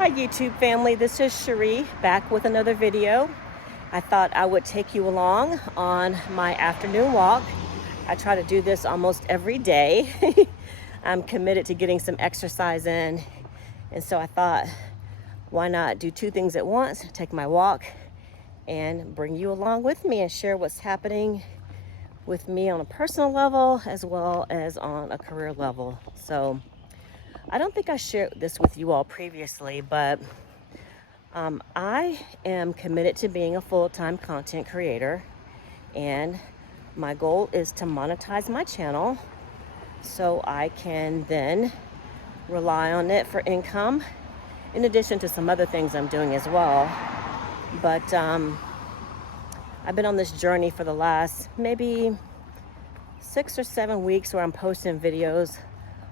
Hi YouTube family, this is Shari back with another video. I thought I would take you along on my afternoon walk. I try to do this almost every day. I'm committed to getting some exercise in, and so I thought, why not do two things at once? Take my walk and bring you along with me and share what's happening with me on a personal level as well as on a career level. So I don't think I shared this with you all previously, but I am committed to being a full-time content creator, and my goal is to monetize my channel so I can then rely on it for income, in addition to some other things I'm doing as well. But I've been on this journey for the last maybe 6 or 7 weeks where I'm posting videos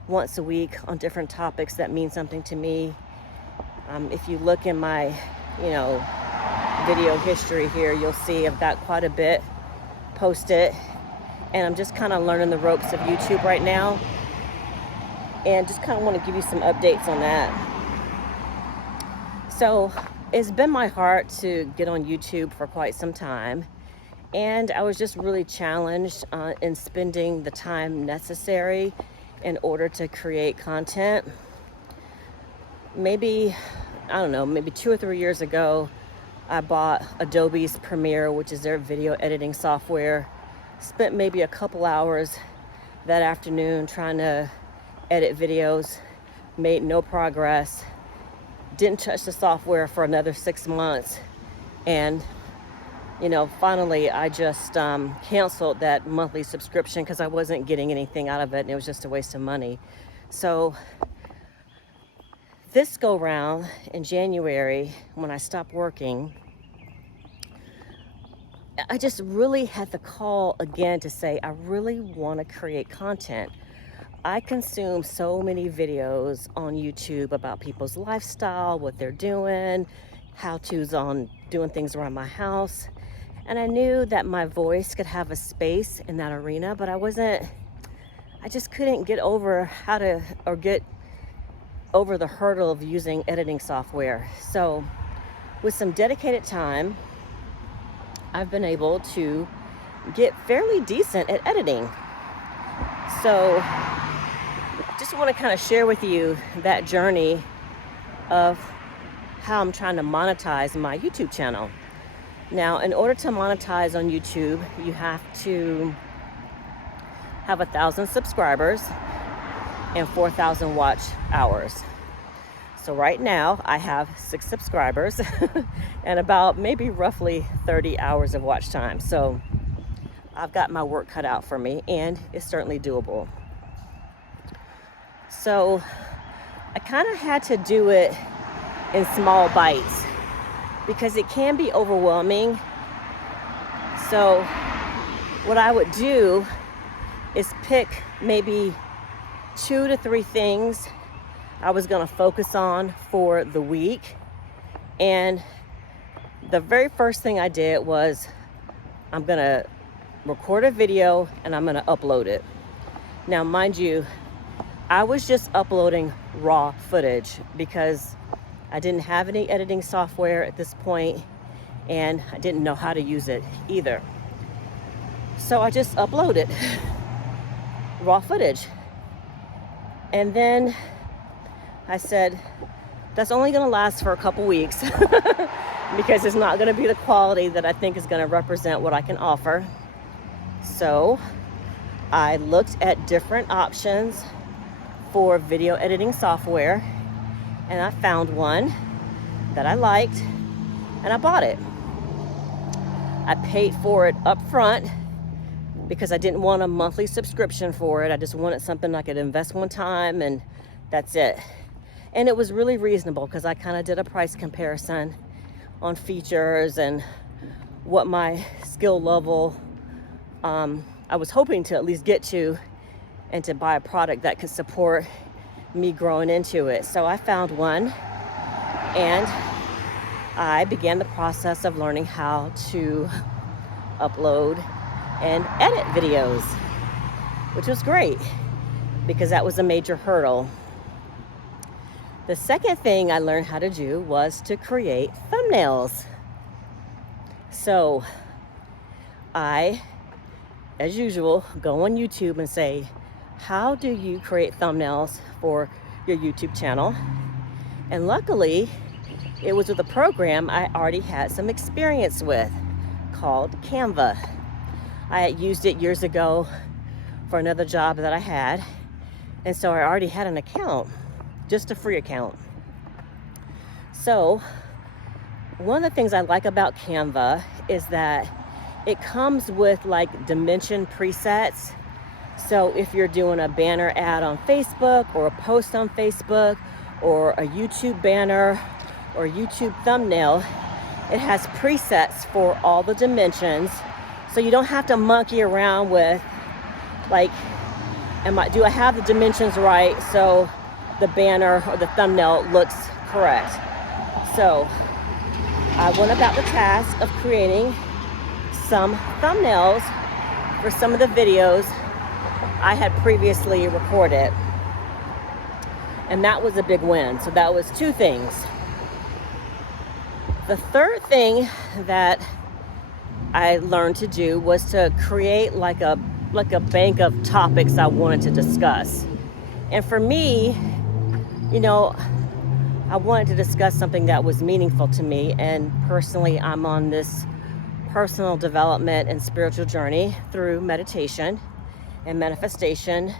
once a week on different topics that mean something to me. If you look in my, video history here, you'll see I've got quite a bit posted, and I'm just kind of learning the ropes of YouTube right now, and just kind of want to give you some updates on that. So it's been my heart to get on YouTube for quite some time, and I was just really challenged in spending the time necessary in order to create content. Maybe 2 or 3 years ago, I bought Adobe's Premiere, which is their video editing software. Spent maybe a couple hours that afternoon trying to edit videos, made no progress, didn't touch the software for another 6 months, and finally I just canceled that monthly subscription because I wasn't getting anything out of it, and it was just a waste of money. So this go round in January, when I stopped working, I just really had the call again to say, I really want to create content. I consume so many videos on YouTube about people's lifestyle, what they're doing, how-tos on doing things around my house. And I knew that my voice could have a space in that arena, but I just couldn't get over get over the hurdle of using editing software. So with some dedicated time, I've been able to get fairly decent at editing. So just want to kind of share with you that journey of how I'm trying to monetize my YouTube channel. Now, in order to monetize on YouTube, you have to have 1,000 subscribers and 4,000 watch hours. So right now I have 6 subscribers and about maybe roughly 30 hours of watch time. So I've got my work cut out for me, and it's certainly doable. So I kind of had to do it in small bites because it can be overwhelming. So what I would do is pick maybe 2 to 3 things I was going to focus on for the week. And the very first thing I did was I'm going to record a video and I'm going to upload it. Now, mind you, I was just uploading raw footage because I didn't have any editing software at this point, and I didn't know how to use it either. So I just uploaded raw footage. And then I said, that's only going to last for a couple weeks because it's not going to be the quality that I think is going to represent what I can offer. So I looked at different options for video editing software, and I found one that I liked, and I bought it. I paid for it up front because I didn't want a monthly subscription for it. I just wanted something I could invest one time, and that's it. And it was really reasonable because I kind of did a price comparison on features and what my skill level I was hoping to at least get to, and to buy a product that could support me growing into it. So I found one, and I began the process of learning how to upload and edit videos, which was great because that was a major hurdle. The second thing I learned how to do was to create thumbnails. So I, as usual, go on YouTube and say, how do you create thumbnails for your YouTube channel? And luckily, it was with a program I already had some experience with called Canva. I had used it years ago for another job that I had, and so I already had an account, just a free account. So one of the things I like about Canva is that it comes with like dimension presets. So if you're doing a banner ad on Facebook or a post on Facebook or a YouTube banner or YouTube thumbnail, it has presets for all the dimensions. So you don't have to monkey around with like, do I have the dimensions right so the banner or the thumbnail looks correct? So I went about the task of creating some thumbnails for some of the videos I had previously recorded. And that was a big win. So that was two things. The third thing that I learned to do was to create like a bank of topics I wanted to discuss. And for me, you know, I wanted to discuss something that was meaningful to me. And personally, I'm on this personal development and spiritual journey through meditation and manifestation.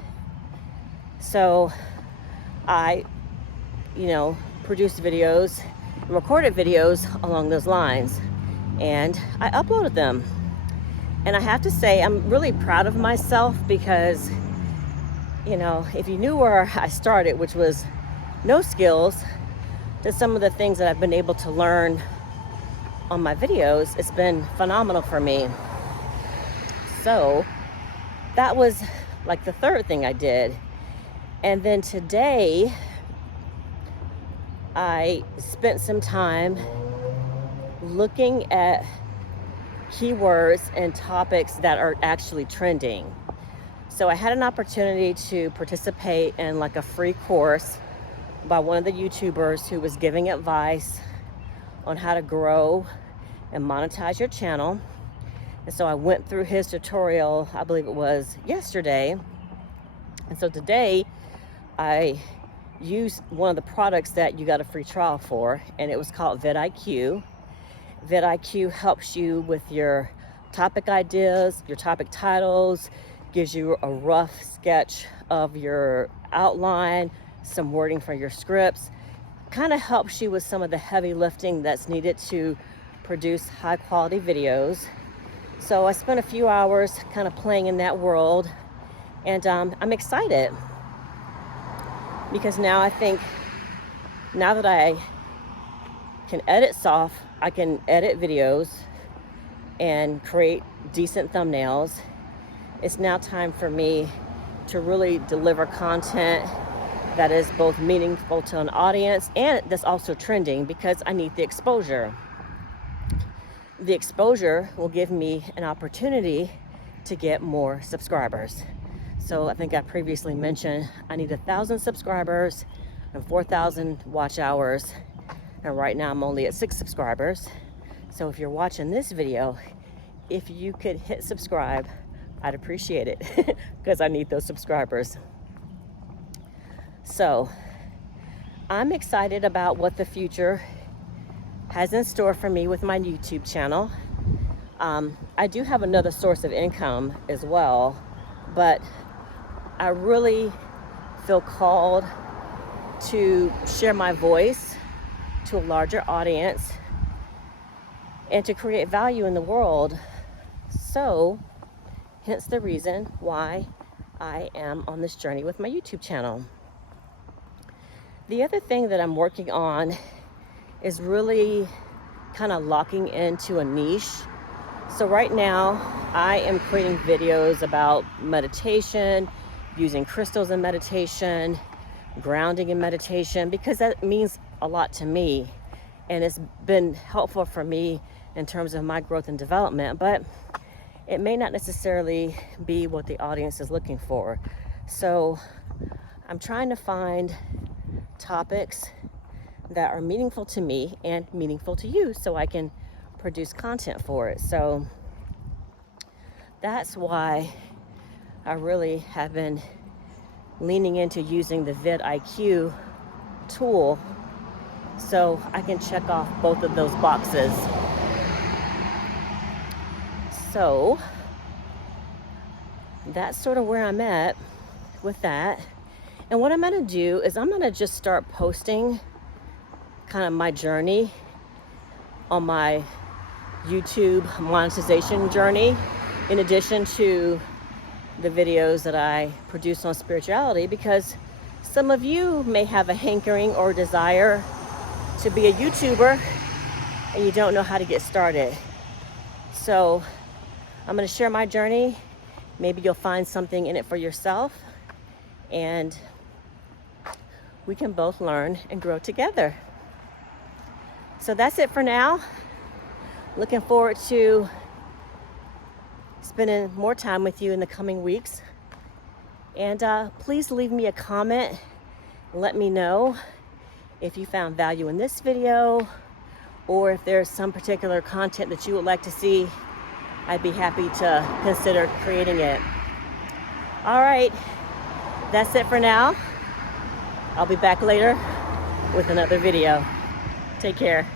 So I, produced videos, recorded videos along those lines, and I uploaded them. And I have to say, I'm really proud of myself because, if you knew where I started, which was no skills, to some of the things that I've been able to learn on my videos, it's been phenomenal for me. So that was like the third thing I did. And then today, I spent some time looking at keywords and topics that are actually trending. So I had an opportunity to participate in like a free course by one of the YouTubers who was giving advice on how to grow and monetize your channel. And so I went through his tutorial, I believe it was yesterday. And so today I used one of the products that you got a free trial for, and it was called vidIQ. vidIQ helps you with your topic ideas, your topic titles, gives you a rough sketch of your outline, some wording for your scripts, kind of helps you with some of the heavy lifting that's needed to produce high quality videos. So I spent a few hours kind of playing in that world, and I'm excited because now I think, now that I can edit soft, I can edit videos and create decent thumbnails. It's now time for me to really deliver content that is both meaningful to an audience and that's also trending, because I need the exposure. The exposure will give me an opportunity to get more subscribers. So I think I previously mentioned I need 1,000 subscribers and 4,000 watch hours. And right now I'm only at 6 subscribers. So if you're watching this video, if you could hit subscribe, I'd appreciate it because I need those subscribers. So I'm excited about what the future has in store for me with my YouTube channel. I do have another source of income as well, but I really feel called to share my voice to a larger audience and to create value in the world. So, hence the reason why I am on this journey with my YouTube channel. The other thing that I'm working on is really kind of locking into a niche. So right now I am creating videos about meditation, using crystals in meditation, grounding in meditation, because that means a lot to me and it's been helpful for me in terms of my growth and development, but it may not necessarily be what the audience is looking for. So I'm trying to find topics that are meaningful to me and meaningful to you, so I can produce content for it. So that's why I really have been leaning into using the vidIQ tool, so I can check off both of those boxes. So that's sort of where I'm at with that. And what I'm going to do is I'm going to just start posting kind of my journey on my YouTube monetization journey, in addition to the videos that I produce on spirituality, because some of you may have a hankering or desire to be a YouTuber and you don't know how to get started. So I'm going to share my journey. Maybe you'll find something in it for yourself, and we can both learn and grow together. So that's it for now. Looking forward to spending more time with you in the coming weeks. And please leave me a comment. Let me know if you found value in this video, or if there's some particular content that you would like to see. I'd be happy to consider creating it. All right, that's it for now. I'll be back later with another video. Take care.